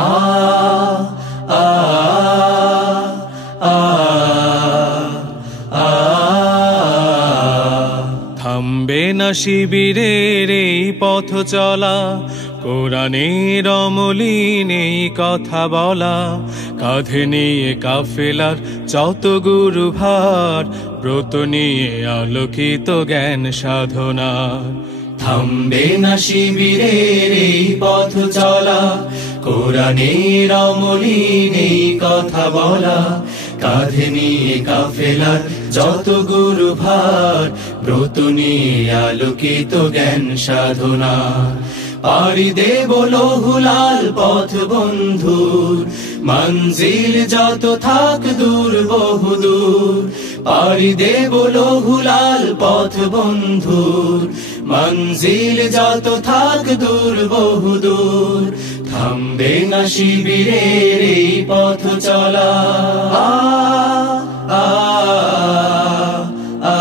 আ আ আ আ থামবে না শিবিরের এই পথ চলা, কোরআনের অমলিন এই কথা বলা, কাঁধে নিয়ে কাফেলার যত গুরু ভার, ব্রত নিয়ে আলোকিত জ্ঞান সাধনার। থামবে না শিবিরের এই পথ চলা, কোরআনের অমলিন এই কথা বলা, কাঁধে নিয়ে কাফেলার যত গুরু ভার, ব্রত নিয়ে আলোকিত জ্ঞান সাধনা। পাড়ি দেব লৌহুলাল পথ বন্ধুর, মঞ্জিল যত থাক দূর বহুদূর। পাড়ি দেব লৌহুলাল পথ বন্ধুর, মঞ্জিল যত থাক দূর বহুদূর। থামবে না শিবিরের এই পথ চলা। আ আ আ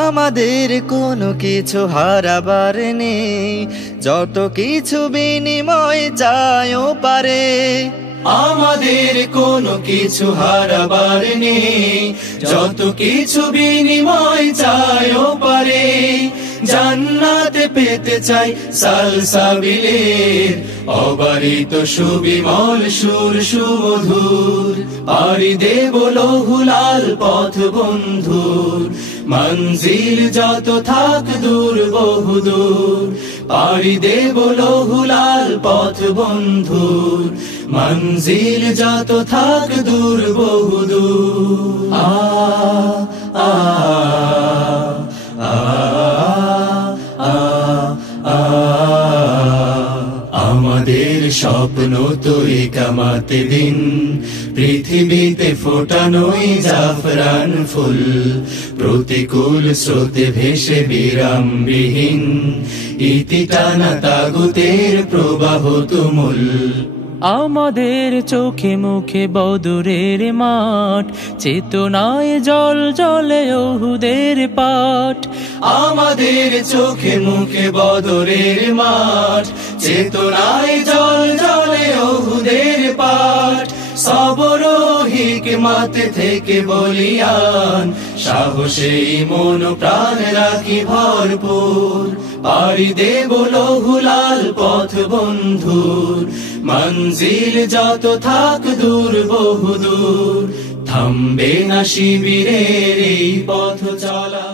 আমাদের কোনো কিছু হারাবার নেই, যত কিছু বিনিময় চাইও পারে। আমাদের কোনো কিছু হারাবার নেই, যত কিছু বিনিময় চাইও পারে। জান্নাতে পেতে চাই সালসাবিলের, অবারিত সুবিমল সুর সুমধুর। পাড়ি দেব লৌহুলাল পথ বন্ধুর, মঞ্জিল যত থাক দূর বহুদূর। পাড়ি দেব লৌহুলাল পথ বন্ধুর, মঞ্জিল যত থাক দূর বহুদূর। আ আ আ আমাদের স্বপ্ন তো একামাতে দিন, পৃথিবীতে ফোটানোই জাফরান ফুল। প্রতিকূল স্রোতে ভেসে বিরামবিহীন, ইতি টানা তাগুতের প্রবাহ তুমুল। আমাদের চোখে মুখে বদরের মাঠ, চেতনায় জল জলে উহুদের পাঠ। আমাদের চোখে মুখে বদরের মাঠ, চেতনায় জল জলে উহুদের পাঠ। সবর হিকমত থেকে বলিয়ান, সাহসে মন প্রাণ রাখি ভরপুর। পাড়ি দেব লৌহুলাল পথ বন্ধুর, মঞ্জিল যত থাক দূর বহুদূর। থামবে না শিবিরের এই পথ চলা।